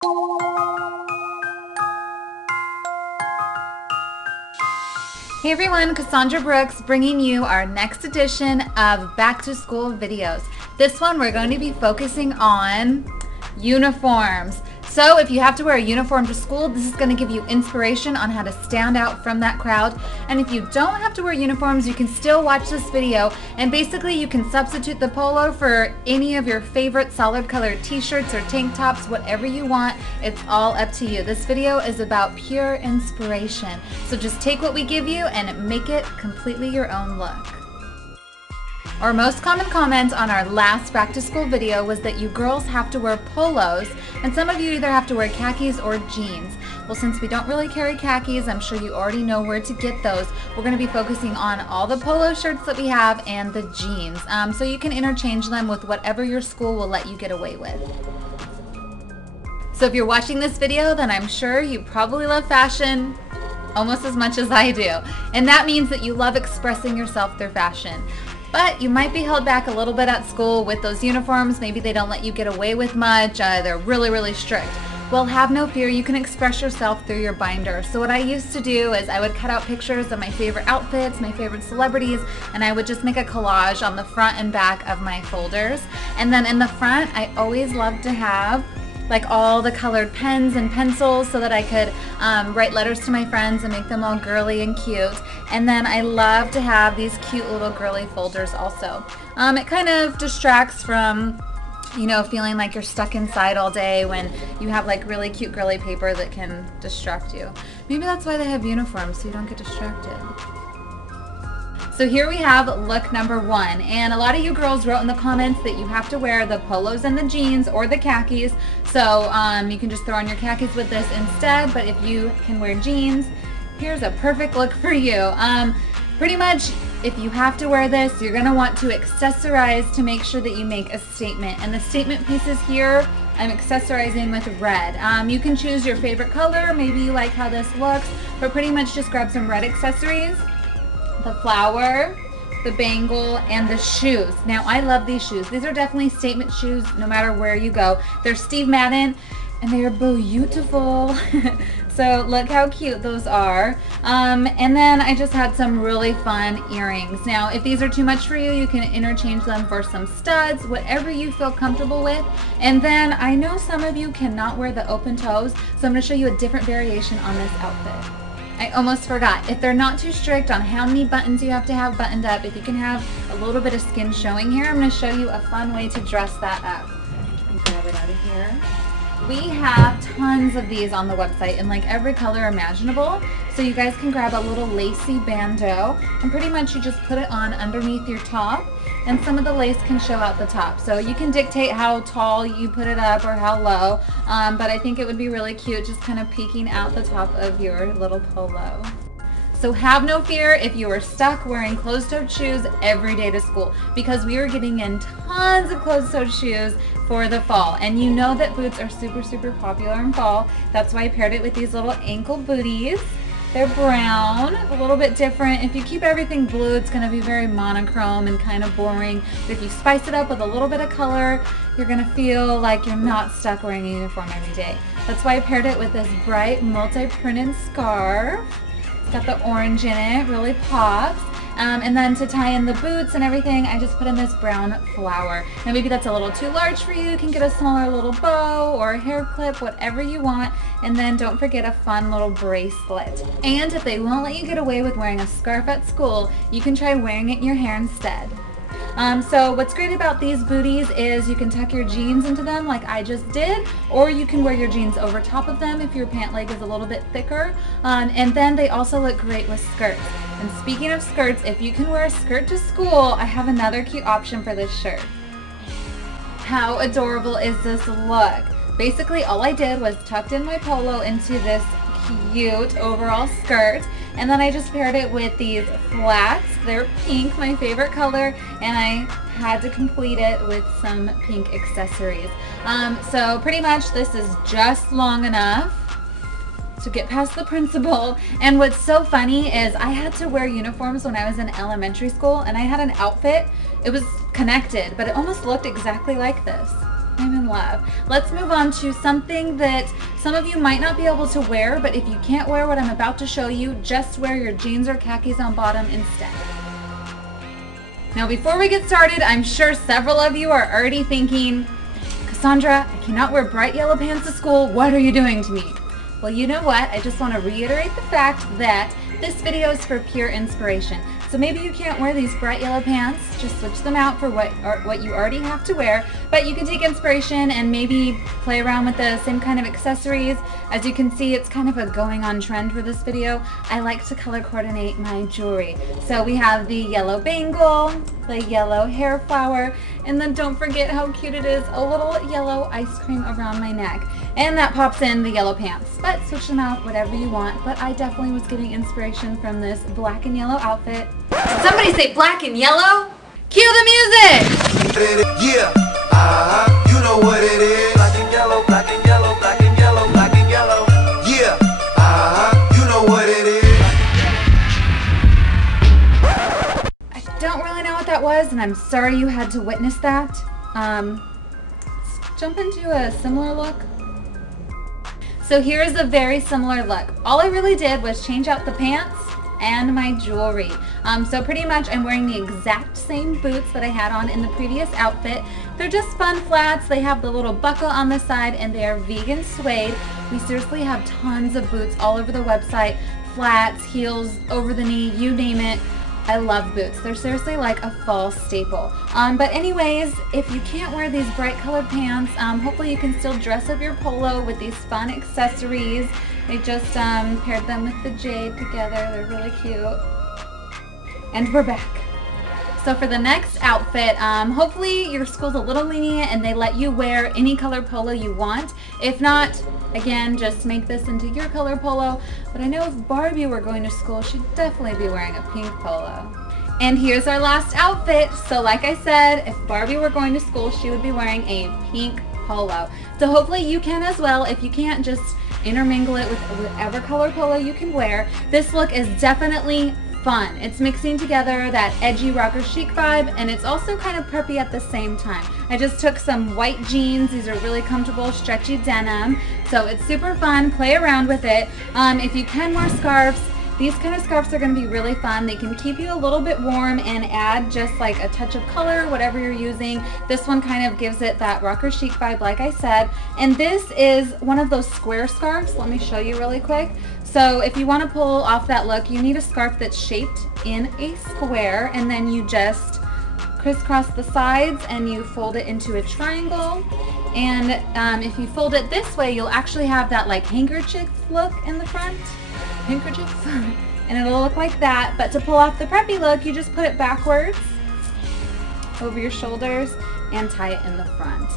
Hey everyone, Cassandra Brooks bringing you our next edition of Back to School videos. This one we're going to be focusing on uniforms. So if you have to wear a uniform to school, this is going to give you inspiration on how to stand out from that crowd. And if you don't have to wear uniforms, you can still watch this video, and basically you can substitute the polo for any of your favorite solid colored t-shirts or tank tops, whatever you want. It's all up to you. This video is about pure inspiration. So just take what we give you and make it completely your own look. Our most common comment on our last back to school video was that you girls have to wear polos, and some of you either have to wear khakis or jeans. Well, since we don't really carry khakis, I'm sure you already know where to get those. We're going to be focusing on all the polo shirts that we have and the jeans. So you can interchange them with whatever your school will let you get away with. So if you're watching this video, then I'm sure you probably love fashion almost as much as I do. And that means that you love expressing yourself through fashion. But you might be held back a little bit at school with those uniforms. Maybe they don't let you get away with much. They're really strict. Well, have no fear. You can express yourself through your binder. So what I used to do is I would cut out pictures of my favorite outfits, my favorite celebrities, and I would just make a collage on the front and back of my folders. And then in the front, I always loved to have like all the colored pens and pencils so that I could write letters to my friends and make them all girly and cute. And then I love to have these cute little girly folders also. It kind of distracts from, you know, feeling like you're stuck inside all day when you have like really cute girly paper that can distract you. Maybe that's why they have uniforms, so you don't get distracted. So here we have look number one, and a lot of you girls wrote in the comments that you have to wear the polos and the jeans or the khakis, so you can just throw on your khakis with this instead, but if you can wear jeans, here's a perfect look for you. Pretty much, if you have to wear this, you're going to want to accessorize to make sure that you make a statement, and the statement pieces here, I'm accessorizing with red. You can choose your favorite color, maybe you like how this looks, but pretty much just grab some red accessories. The flower, the bangle, and the shoes. Now I love these shoes. These are definitely statement shoes no matter where you go. They're Steve Madden and they are beautiful. So look how cute those are. And then I just had some really fun earrings. Now if these are too much for you, you can interchange them for some studs, whatever you feel comfortable with. And then I know some of you cannot wear the open toes, so I'm going to show you a different variation on this outfit. I almost forgot. If they're not too strict on how many buttons you have to have buttoned up, if you can have a little bit of skin showing here, I'm going to show you a fun way to dress that up. Grab it out of here. We have tons of these on the website in like every color imaginable. So you guys can grab a little lacy bandeau and pretty much you just put it on underneath your top, and some of the lace can show out the top. So you can dictate how tall you put it up or how low, but I think it would be really cute just kind of peeking out the top of your little polo. So have no fear if you are stuck wearing closed-toed shoes every day to school, because we are getting in tons of closed-toed shoes for the fall. And you know that boots are super popular in fall. That's why I paired it with these little ankle booties. They're brown, a little bit different. If you keep everything blue, it's going to be very monochrome and kind of boring. But if you spice it up with a little bit of color, you're going to feel like you're not stuck wearing a uniform every day. That's why I paired it with this bright multi-printed scarf. It's got the orange in it, really pops. And then to tie in the boots and everything, I just put in this brown flower. Now maybe that's a little too large for you. You can get a smaller little bow or a hair clip, whatever you want. And then don't forget a fun little bracelet. And if they won't let you get away with wearing a scarf at school, you can try wearing it in your hair instead. So what's great about these booties is you can tuck your jeans into them like I just did, or you can wear your jeans over top of them if your pant leg is a little bit thicker. And then they also look great with skirts. And speaking of skirts, if you can wear a skirt to school, I have another cute option for this shirt. How adorable is this look? Basically all I did was tucked in my polo into this cute overall skirt, and then I just paired it with these flats. They're pink, my favorite color, and I had to complete it with some pink accessories. So pretty much this is just long enough to get past the principal. And what's so funny is I had to wear uniforms when I was in elementary school, and I had an outfit. It was connected, but it almost looked exactly like this. I'm in love. Let's move on to something that some of you might not be able to wear, but if you can't wear what I'm about to show you, just wear your jeans or khakis on bottom instead. Now before we get started, I'm sure several of you are already thinking, Cassandra, I cannot wear bright yellow pants to school. What are you doing to me? Well, you know what? I just want to reiterate the fact that this video is for pure inspiration. So maybe you can't wear these bright yellow pants, just switch them out for what you already have to wear, but you can take inspiration and maybe play around with the same kind of accessories. As you can see, it's kind of a going on trend for this video. I like to color coordinate my jewelry. So we have the yellow bangle, the yellow hair flower, and then don't forget how cute it is, a little yellow ice cream around my neck. And that pops in the yellow pants, but switch them out whatever you want. But I definitely was getting inspiration from this black and yellow outfit. Somebody say black and yellow. Cue the music! Yeah, you know what it is. Black and yellow, black and yellow, black and yellow, black and yellow. Yeah, you know what it is. I don't really know what that was, and I'm sorry you had to witness that. Let's jump into a similar look. So here's a very similar look. All I really did was change out the pants and my jewelry. So pretty much I'm wearing the exact same boots that I had on in the previous outfit. They're just fun flats. They have the little buckle on the side and they are vegan suede. We seriously have tons of boots all over the website. Flats, heels, over the knee, you name it. I love boots. They're seriously like a fall staple. But anyways, if you can't wear these bright colored pants, hopefully you can still dress up your polo with these fun accessories. I just paired them with the jade together. They're really cute. And we're back. So for the next outfit, hopefully your school's a little lenient and they let you wear any color polo you want. If not, again, just make this into your color polo. But I know if Barbie were going to school, she'd definitely be wearing a pink polo. And here's our last outfit. So like I said, if Barbie were going to school, she would be wearing a pink polo. So hopefully you can as well. If you can't, just intermingle it with whatever color polo you can wear. This look is definitely fun. It's mixing together that edgy rocker chic vibe, and it's also kind of preppy at the same time. I just took some white jeans. These are really comfortable, stretchy denim. So it's super fun. Play around with it. If you can wear scarves, these kind of scarves are going to be really fun. They can keep you a little bit warm and add just like a touch of color, whatever you're using. This one kind of gives it that rocker chic vibe, like I said. And this is one of those square scarves. Let me show you really quick. So if you want to pull off that look, you need a scarf that's shaped in a square, and then you just crisscross the sides and you fold it into a triangle. And if you fold it this way, you'll actually have that like handkerchief look in the front. Handkerchief. And it'll look like that. But to pull off the preppy look, you just put it backwards over your shoulders and tie it in the front.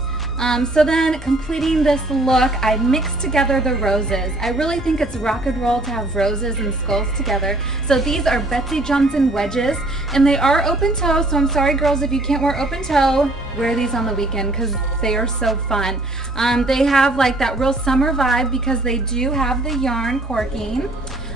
So then completing this look, I mixed together the roses. I really think it's rock and roll to have roses and skulls together. So these are Betsey Johnson wedges, and they are open toe, so I'm sorry girls if you can't wear open toe. Wear these on the weekend because they are so fun. They have like that real summer vibe because they do have the yarn corking.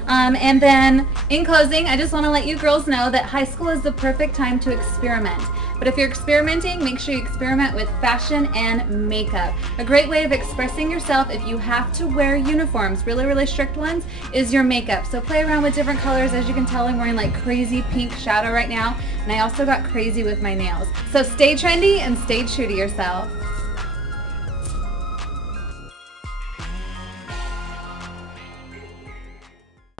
And then in closing, I just want to let you girls know that high school is the perfect time to experiment. But if you're experimenting, make sure you experiment with fashion and makeup. A great way of expressing yourself if you have to wear uniforms, really, really strict ones, is your makeup. So play around with different colors. As you can tell, I'm wearing like crazy pink shadow right now. And I also got crazy with my nails. So stay trendy and stay true to yourself.